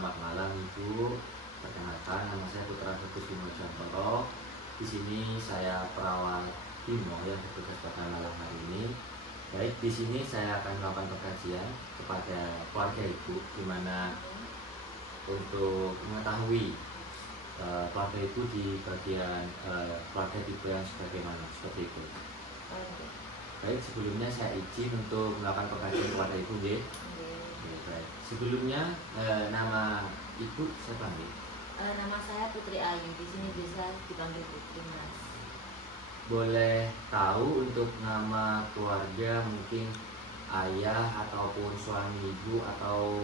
Selamat malam Ibu. Perkenalkan, nama saya Putra Agus Bimojantoro. Di sini saya perawat Bimo yang bertugas pada malam hari ini. Baik, di sini saya akan melakukan pengkajian kepada keluarga Ibu, di mana untuk mengetahui keluarga Ibu di bagian keluarga tipe yang sebagaimana, seperti itu. Baik, sebelumnya saya izin untuk melakukan pengkajian kepada Ibu, nggih. Baik. Sebelumnya nama Ibu siapa nih? Nama saya Putri Ayu, di sini bisa dipanggil Putri, Mas. Boleh tahu untuk nama keluarga, mungkin ayah ataupun suami Ibu atau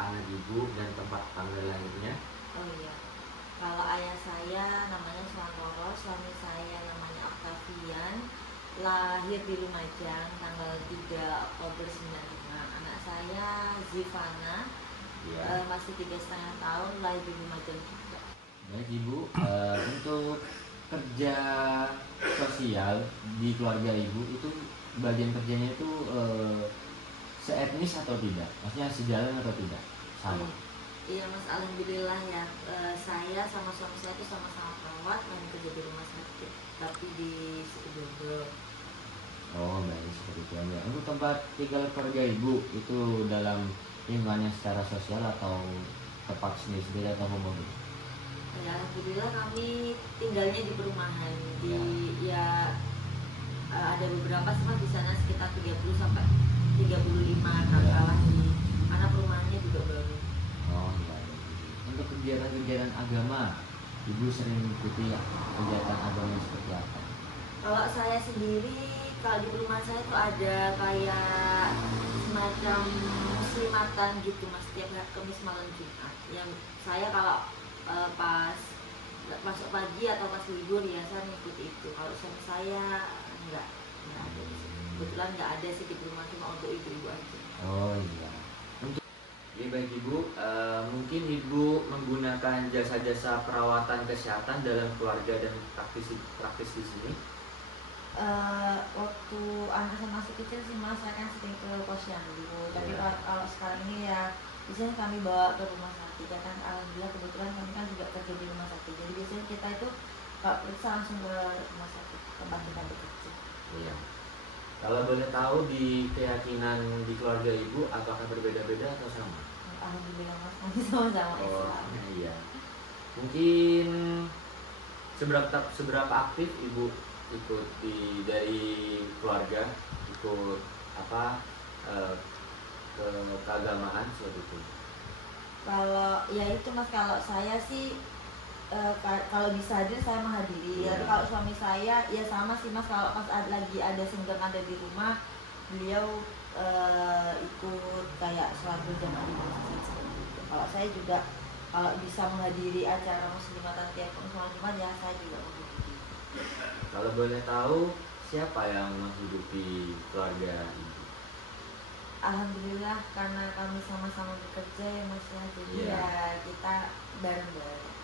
anak Ibu dan tempat tanggal lahirnya? Oh iya, kalau ayah saya namanya Suantoro, suami saya namanya Octavian, lahir di Lumajang tanggal 3 Oktober 95. Anak saya Zivana, Ya. masih 3,5 tahun, lahir di Lumajang juga. Baik Ibu, untuk kerja sosial di keluarga Ibu itu bagian kerjanya itu seetnis atau tidak? Maksudnya sejalan atau tidak? Sama. Iya Mas, alhamdulillah ya. Saya sama suami saya itu sama-sama perawat dan kerja di rumah sakit, tapi di Situbondo. Oh baik, seperti itu ya. Untuk tempat tinggal keluarga Ibu itu dalam lingkungannya secara sosial atau tempat sendiri-sendiri atau umum? Ya, alhamdulillah kami tinggalnya di perumahan ada beberapa sih Mas, di sana sekitar 30 sampai 35 kakak di mana perumahannya juga baru. Oh iya. Untuk kegiatan-kegiatan agama, Ibu sering mengikuti kegiatan agama seperti apa? Kalau saya sendiri, kalau di perumahan saya itu ada kayak semacam muslimatan gitu Mas, setiap hari Kamis malam Jumat. Yang saya kalau pas masuk pagi atau pas libur ya saya mengikuti itu. Kalau suami saya enggak ada di sini. Kebetulan enggak ada sih di rumah, cuma untuk ibu-ibu aja. Oh iya. Untuk baik Ibu, mungkin Ibu menggunakan jasa-jasa perawatan kesehatan dalam keluarga dan praktis di sini? Waktu anak saya masih kecil sih Mas, saya kan sering ke posyandu. Tapi kalau sekarang ini ya biasanya kami bawa ke rumah sakit ya kan. Alhamdulillah kebetulan kami kan juga kerja di rumah sakit. Jadi biasanya kita itu kalau periksa langsung ke rumah sakit tempat kita bekerja. Iya. Kalau boleh tahu di keyakinan di keluarga Ibu apakah berbeda-beda atau sama? Alhamdulillah Mas, kami sama-sama Islam. Iya. Mungkin seberapa aktif Ibu ikut dari keluarga, ikut ke keagamaan seperti itu? Kalau ya itu Mas, kalau saya sih kalau bisa hadir saya menghadiri. Tapi kalau suami saya ya sama sih Mas, kalau pas lagi ada senggang ada di rumah beliau ikut kayak sholat berjamaah di masjid seperti itu. Kalau saya juga kalau bisa menghadiri acara muslimatan tiap sholat Jumat ya saya juga menghadiri. Kalau boleh tahu siapa yang menghidupi keluarga Ibu? Alhamdulillah karena kami sama-sama bekerja ya Mas ya, jadi ya kita bareng-bareng.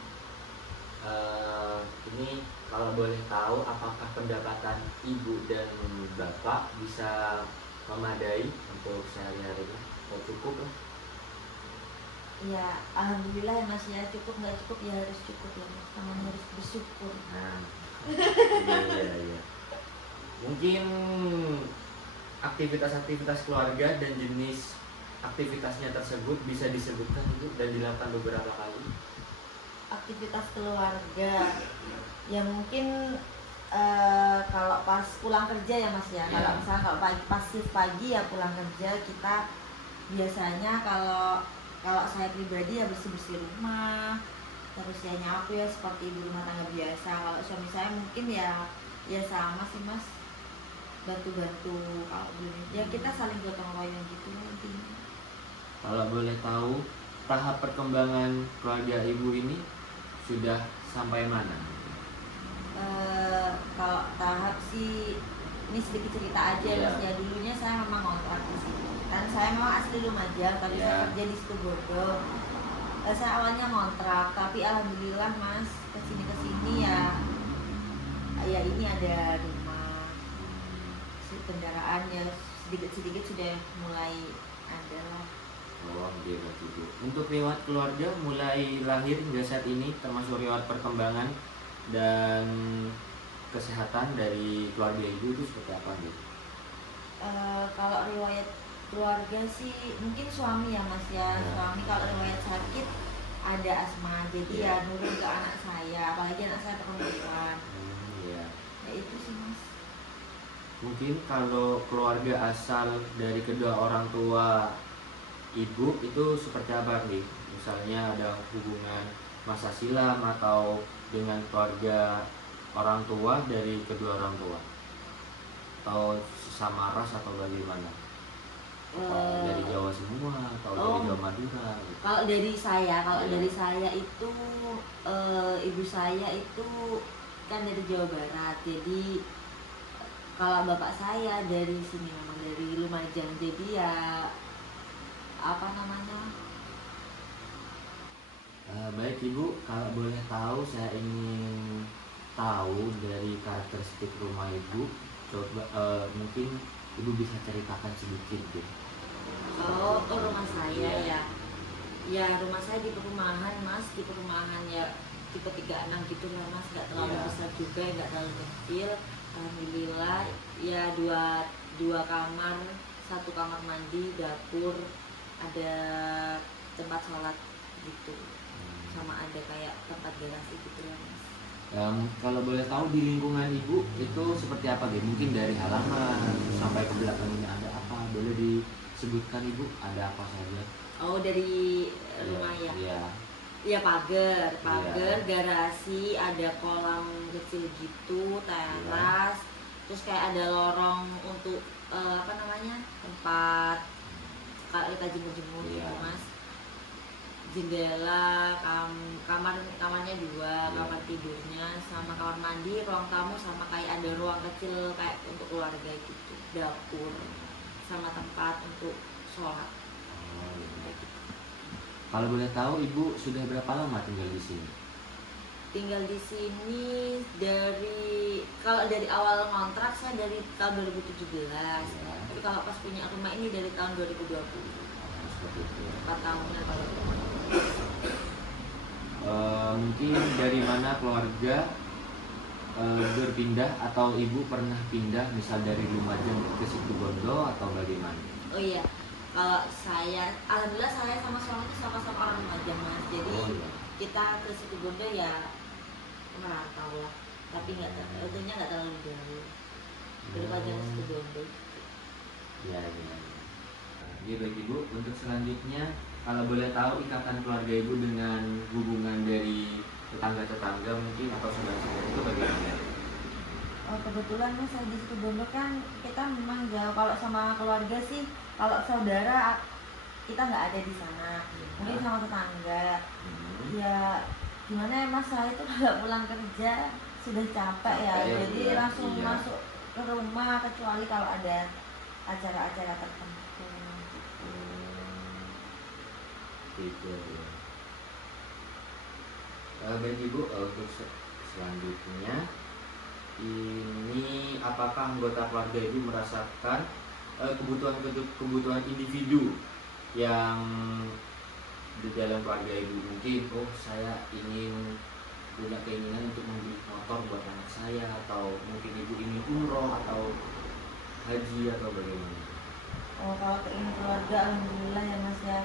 Ini kalau boleh tahu apakah pendapatan Ibu dan Bapak bisa memadai untuk sehari-harinya? Atau cukup lah? Ya alhamdulillah ya Mas ya, cukup nggak cukup ya harus cukup ya Mas, namanya harus bersyukur. Nah, iya. Mungkin aktivitas-aktivitas keluarga dan jenis aktivitasnya tersebut bisa disebutkan Ibu dan dilakukan beberapa kali. Aktivitas keluarga ya mungkin kalau pas pulang kerja ya Mas ya, kalau misalnya kalau pagi ya pulang kerja kita biasanya kalau saya pribadi ya bersih-bersih rumah, terus ya nyapu ya seperti ibu rumah tangga biasa. Kalau suami saya mungkin ya sama sih Mas, bantu-bantu kalau belum ya kita saling gotong royong gitu intinya. Kalau boleh tahu tahap perkembangan keluarga Ibu ini sudah sampai mana? Kalau tahap sih ini sedikit cerita aja Mas ya, dulunya saya memang ngontrak di sini kan, saya memang asli Lumajang tapi saya kerja di Situbondo. Saya awalnya ngontrak tapi alhamdulillah Mas kesini ya ini ada rumah, kendaraannya sedikit sudah mulai ada lah. Oh, dia berarti ibu. Untuk riwayat keluarga mulai lahir hingga saat ini, termasuk riwayat perkembangan dan kesehatan dari keluarga ibu itu seperti apa Bu? Kalau riwayat keluarga sih mungkin suami ya mas ya, Ya. suami kalau riwayat sakit ada asma, jadi Ya. ya nurun ke anak saya, apalagi anak saya perempuan. Iya. Ya itu sih mas. Mungkin kalau keluarga asal dari kedua orang tua ibu itu seperti apa nih? Misalnya ada hubungan masa silam atau dengan keluarga orang tua dari kedua orang tua, atau sesama ras atau bagaimana? Apa dari Jawa semua atau dari Jawa Madura? Gitu? Kalau dari saya, Iya. dari saya itu ibu saya itu kan dari Jawa Barat, jadi kalau bapak saya dari sini memang dari Lumajang, jadi ya apa namanya. Baik ibu, kalau boleh tahu saya ingin tahu dari karakteristik rumah ibu. Coba mungkin ibu bisa ceritakan sedikit deh. Oh, rumah saya Iya. ya. Ya rumah saya di perumahan mas, di perumahan ya tipe 36 gitu lah mas, nggak terlalu Iya. besar juga, nggak terlalu kecil. Alhamdulillah ya dua kamar, satu kamar mandi, dapur, ada tempat sholat gitu, sama ada kayak tempat garasi gitu lah mas. Kalau boleh tahu di lingkungan ibu itu seperti apa deh? Mungkin dari halaman sampai ke belakang ini ada apa? Boleh disebutkan ibu? Ada apa saja? Oh dari rumah ya? Iya. Ya pagar, garasi, ada kolam kecil gitu, teras, terus kayak ada lorong untuk apa namanya, tempat kalau kita jemur-jemur gitu mas. Jendela, kamarnya dua, kamar tidurnya sama kamar mandi, ruang tamu sama kayak ada ruang kecil kayak untuk keluarga gitu, dapur sama tempat untuk sholat. Kayak gitu. Kalau boleh tahu ibu sudah berapa lama tinggal di sini? Tinggal di sini kalau dari awal kontrak saya dari tahun 2017. Tapi kalau pas punya rumah ini dari tahun 2020. Seperti itu. 4 tahunan kalau Mungkin dari mana keluarga berpindah atau ibu pernah pindah misal dari Lumajang ke Situbondo atau bagaimana? Oh iya, kalau saya, alhamdulillah saya sama suami itu sama-sama orang Lumajang mas. Jadi kita ke Situbondo ya merantau lah, tapi tentunya nggak terlalu jauh. Dari Lumajang ke Situbondo. Ya. Iya baik ibu. Untuk selanjutnya, kalau boleh tahu ikatan keluarga ibu dengan hubungan dari tetangga-tetangga mungkin atau saudara-saudara itu bagaimana? Oh kebetulan mas saya di Situbondo kan kita memang jauh. Kalau sama keluarga sih, kalau saudara kita nggak ada di sana. Mungkin sama tetangga. Ya gimana ya mas, saya itu kalau pulang kerja sudah capek ya, jadi langsung masuk ke rumah kecuali kalau ada acara-acara tertentu. Gitu ya. Baik ibu, untuk selanjutnya ini apakah anggota keluarga ibu merasakan kebutuhan individu yang di dalam keluarga ibu? Mungkin saya ingin punya keinginan untuk membeli motor buat anak saya, atau mungkin ibu ingin umroh atau haji atau bagaimana? Oh kalau keinginan keluarga alhamdulillah ya mas ya,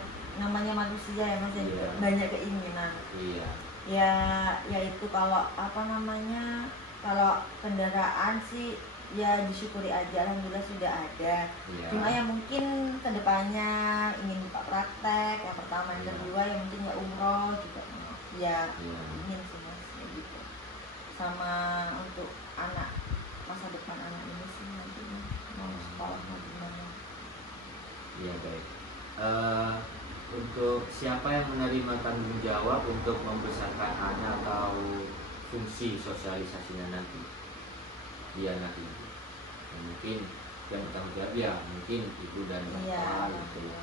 namanya manusia ya mas ya, banyak keinginan. Iya. Ya itu kalau apa namanya, kalau kendaraan sih ya disyukuri aja, alhamdulillah sudah ada. Cuma ya mungkin kedepannya ingin buka praktek yang pertama, yang kedua ya mungkin ya umroh juga ya ingin sih mas ya gitu. Sama untuk anak, masa depan anak ini sih nanti mau sekolah mau gimana. Iya baik. Untuk siapa yang menerima tanggung jawab untuk membesarkan anak atau fungsi sosialisasinya nanti di anak ibu? Mungkin yang bertanggung jawab ya mungkin ibu dan bapak gitu.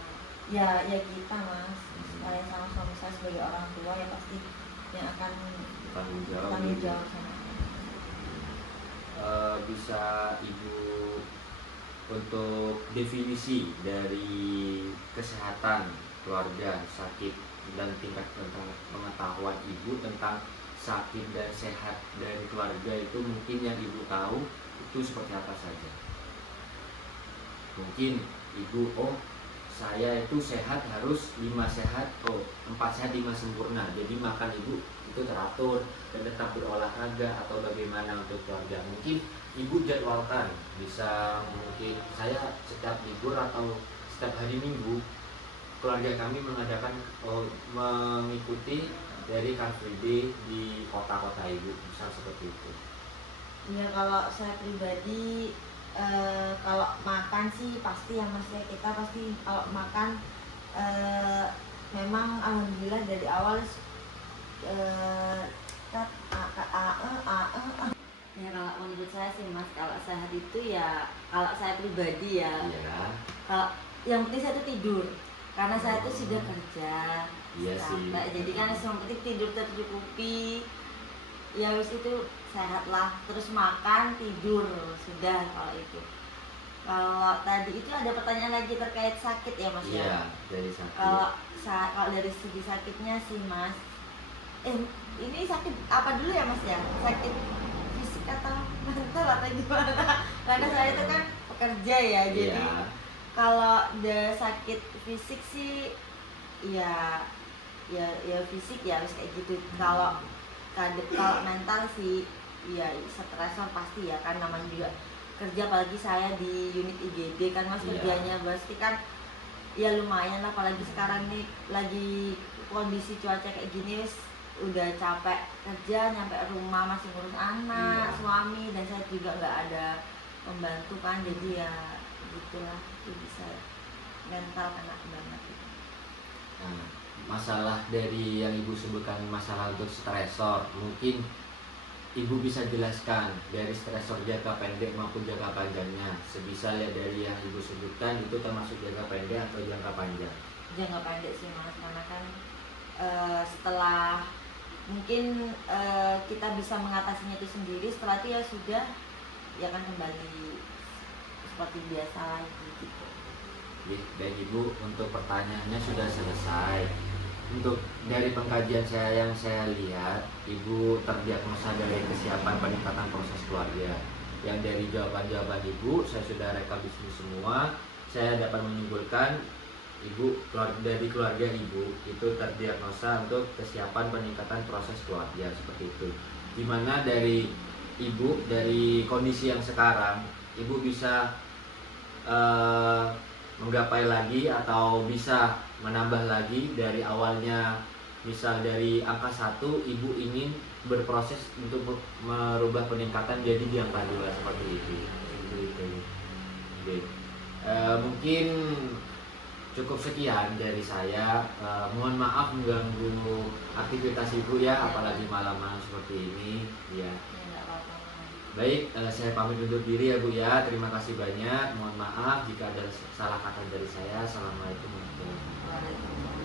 Ya kita mas, saya sama suami saya sebagai orang tua ya pasti yang akan tanggung jawab sama. Bisa ibu untuk definisi dari kesehatan keluarga sakit dan tingkat pengetahuan ibu tentang sakit dan sehat dari keluarga itu mungkin yang ibu tahu itu seperti apa saja. Mungkin ibu, oh saya itu sehat harus 5 sehat, 4 sehat 5 sempurna, jadi makan ibu itu teratur dan tetap berolahraga, atau bagaimana untuk keluarga. Mungkin ibu jadwalkan, bisa mungkin saya setiap libur atau setiap hari Minggu keluarga kami mengadakan mengikuti dari Car Free Day di kota-kota ibu, misal seperti itu. Ya kalau saya pribadi kalau makan sih pasti ya Mas ya, kita pasti kalau makan memang alhamdulillah dari awal ya kalau menurut saya sih Mas, kalau sehat itu ya kalau saya pribadi ya kalau yang penting saya itu tidur, karena saya itu sudah kerja capek, jadi kan yang penting tidur tercukupi, ya wis itu sehat lah, terus makan tidur sudah. Kalau itu, kalau tadi itu ada pertanyaan lagi terkait sakit ya Mas ya. Dari sakit. Kalau dari segi sakitnya sih Mas, ini sakit apa dulu ya Mas ya, sakit fisik atau mental atau gimana? Karena saya itu kan pekerja ya, jadi kalau ada sakit fisik sih ya fisik ya harus kayak gitu. Kalau mental sih ya stresor pasti ya, kan namanya juga kerja, apalagi saya di unit IGD kan Mas, kerjanya pasti kan ya lumayan lah, apalagi sekarang nih lagi kondisi cuaca kayak gini wis udah capek kerja, nyampe rumah masih ngurus anak, suami, dan saya juga nggak ada pembantu kan, jadi ya gitulah, itu bisa mental kena banget. Nah, masalah dari yang ibu sebutkan, masalah untuk stresor, mungkin ibu bisa jelaskan dari stresor jangka pendek maupun jangka panjangnya. Sebisa ya dari yang ibu sebutkan itu termasuk jangka pendek atau jangka panjang? Jangka pendek sih Mas, karena kan setelah mungkin kita bisa mengatasinya itu sendiri, setelah itu ya sudah, ya kan kembali seperti biasa lagi gitu. Dan ibu, untuk pertanyaannya sudah selesai. Untuk dari pengkajian saya yang saya lihat, ibu terdiagnosa dari kesiapan peningkatan proses keluarga. Yang dari jawaban-jawaban ibu, saya sudah rekap di sini semua. Saya dapat menyimpulkan ibu dari keluarga ibu itu terdiagnosa untuk kesiapan peningkatan proses keluarga, seperti itu. Dimana dari ibu, dari kondisi yang sekarang, ibu bisa menggapai lagi atau bisa menambah lagi dari awalnya. Misal dari angka 1, ibu ingin berproses untuk merubah peningkatan jadi di angka 2, seperti itu. Oke. Mungkin cukup sekian dari saya. Mohon maaf mengganggu aktivitas ibu ya, apalagi malam-malam seperti ini ya. Baik, saya pamit undur diri ya Bu ya. Terima kasih banyak. Mohon maaf jika ada salah kata dari saya. Assalamualaikum warahmatullahi wabarakatuh.